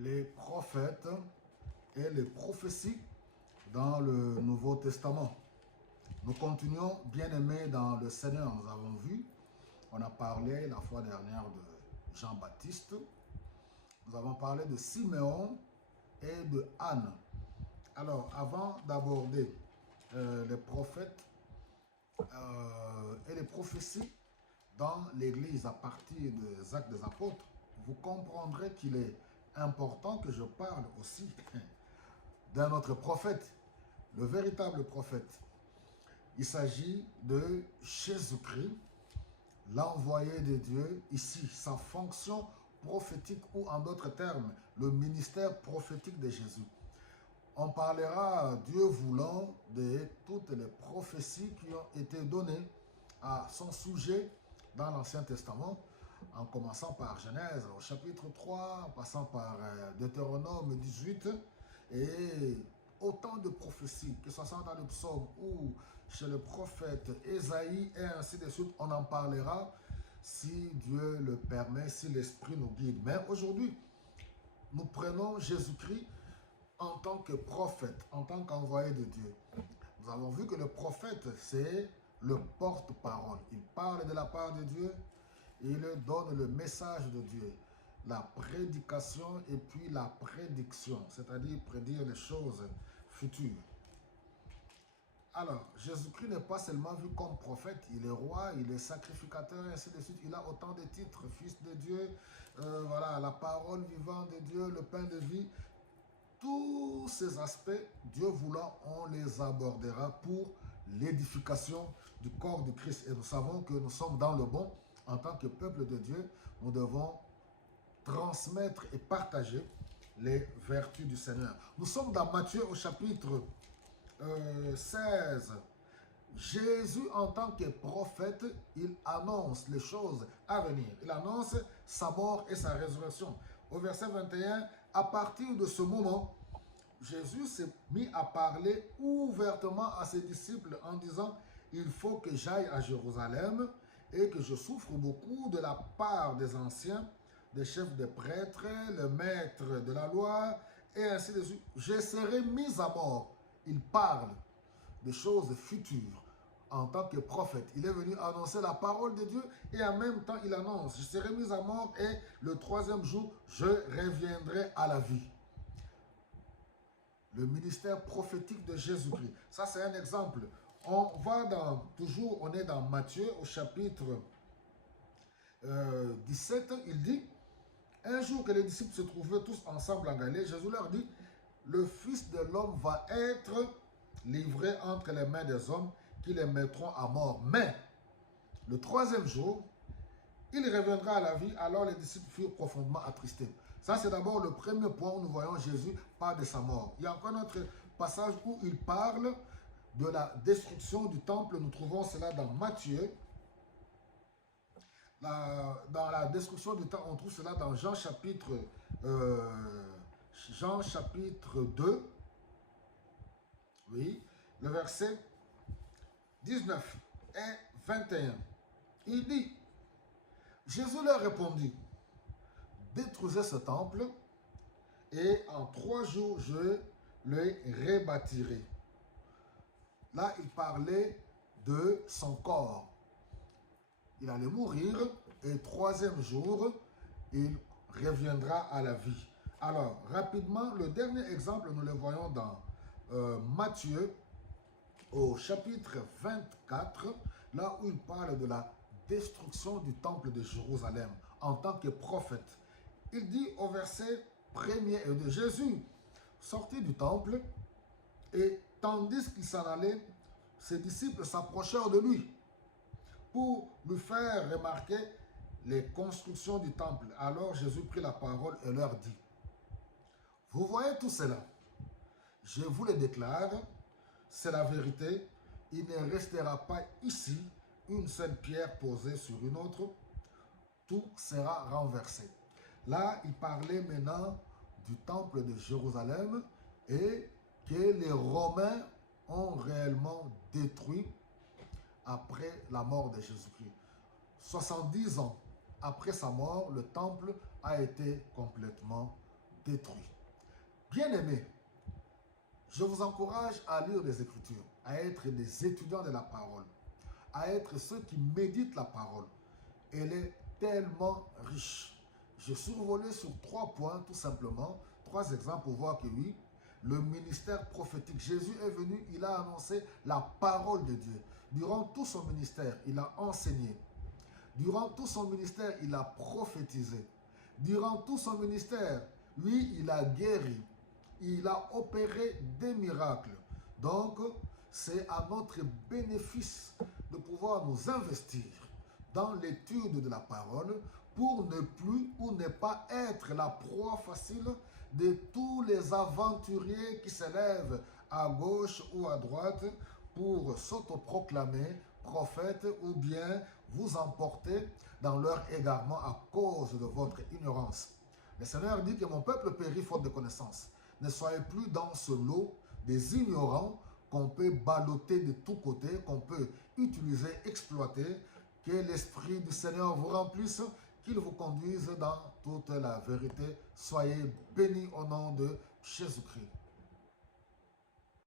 les prophètes et les prophéties dans le Nouveau Testament. Nous continuons, bien-aimés dans le Seigneur. Nous avons vu, on a parlé la fois dernière de Jean-Baptiste. Nous avons parlé de Siméon et de Anne. Alors, avant d'aborder les prophètes et les prophéties dans l'Église à partir des Actes des Apôtres, vous comprendrez qu'il est important que je parle aussi d'un autre prophète, le véritable prophète. Il s'agit de Jésus-Christ, l'envoyé de Dieu, ici, sa fonction prophétique ou en d'autres termes, le ministère prophétique de Jésus. On parlera, Dieu voulant, de toutes les prophéties qui ont été données à son sujet dans l'Ancien Testament, en commençant par Genèse au chapitre 3, en passant par Deutéronome 18, et autant de prophéties, que ce soit dans le psaume ou chez le prophète Ésaïe, et ainsi de suite, on en parlera si Dieu le permet, si l'Esprit nous guide. Mais aujourd'hui, nous prenons Jésus-Christ en tant que prophète, en tant qu'envoyé de Dieu. Nous avons vu que le prophète, c'est le porte-parole. Il parle de la part de Dieu, il donne le message de Dieu, la prédication et puis la prédiction, c'est-à-dire prédire les choses futures. Alors, Jésus-Christ n'est pas seulement vu comme prophète, il est roi, il est sacrificateur, et ainsi de suite. Il a autant de titres, fils de Dieu, voilà, la parole vivante de Dieu, le pain de vie. Tous ces aspects, Dieu voulant, on les abordera pour l'édification du corps du Christ. Et nous savons que nous sommes dans le bon. En tant que peuple de Dieu, nous devons transmettre et partager les vertus du Seigneur. Nous sommes dans Matthieu au chapitre 16. Jésus, en tant que prophète, il annonce les choses à venir. Il annonce sa mort et sa résurrection. Au verset 21, à partir de ce moment, Jésus s'est mis à parler ouvertement à ses disciples en disant « Il faut que j'aille à Jérusalem et que je souffre beaucoup de la part des anciens, des chefs des prêtres, le maître de la loi, et ainsi de suite. Je serai mis à mort. » Il parle des choses futures en tant que prophète. Il est venu annoncer la parole de Dieu et en même temps il annonce « Je serai mis à mort et le troisième jour, je reviendrai à la vie. » Le ministère prophétique de Jésus-Christ. Ça, c'est un exemple. On va toujours, on est dans Matthieu au chapitre 17. Il dit, un jour que les disciples se trouvaient tous ensemble en Galilée, Jésus leur dit, le Fils de l'homme va être livré entre les mains des hommes qui les mettront à mort. Mais, le troisième jour, il reviendra à la vie. Alors les disciples furent profondément attristés. Ça, c'est d'abord le premier point où nous voyons Jésus parler de sa mort. Il y a encore un autre passage où il parle de la destruction du temple. Nous trouvons cela dans Matthieu. Dans la destruction du temple, on trouve cela dans Jean chapitre 2. Oui, le verset 19 et 21. Il dit, Jésus leur répondit, détruisez ce temple et en 3 jours je le rebâtirai. Là, il parlait de son corps. Il allait mourir et 3e jour, il reviendra à la vie. Alors, rapidement, le dernier exemple, nous le voyons dans Matthieu au chapitre 24, là où il parle de la destruction du temple de Jérusalem en tant que prophète. Il dit au verset 1er et 2, Jésus sortit du temple et tandis qu'il s'en allait, ses disciples s'approchèrent de lui pour lui faire remarquer les constructions du temple. Alors Jésus prit la parole et leur dit, vous voyez tout cela, je vous le déclare, c'est la vérité, il ne restera pas ici une seule pierre posée sur une autre, tout sera renversé. Là, il parlait maintenant du temple de Jérusalem et que les Romains ont réellement détruit après la mort de Jésus-Christ. 70 ans après sa mort, le temple a été complètement détruit. Bien-aimés, je vous encourage à lire les Écritures, à être des étudiants de la parole, à être ceux qui méditent la parole. Elle est tellement riche. J'ai survolé sur 3 points, tout simplement, 3 exemples pour voir que oui, le ministère prophétique. Jésus est venu, il a annoncé la parole de Dieu. Durant tout son ministère, il a enseigné. Durant tout son ministère, il a prophétisé. Durant tout son ministère, lui, il a guéri. Il a opéré des miracles. Donc, c'est à notre bénéfice de pouvoir nous investir dans l'étude de la parole pour ne plus ou ne pas être la proie facile de tous les aventuriers qui s'élèvent à gauche ou à droite pour s'autoproclamer prophète ou bien vous emporter dans leur égarement à cause de votre ignorance. Le Seigneur dit que mon peuple périt faute de connaissance. Ne soyez plus dans ce lot des ignorants qu'on peut balloter de tous côtés, qu'on peut utiliser, exploiter. Que l'Esprit du Seigneur vous remplisse, qu'il vous conduise dans toute la vérité. Soyez bénis au nom de Jésus-Christ.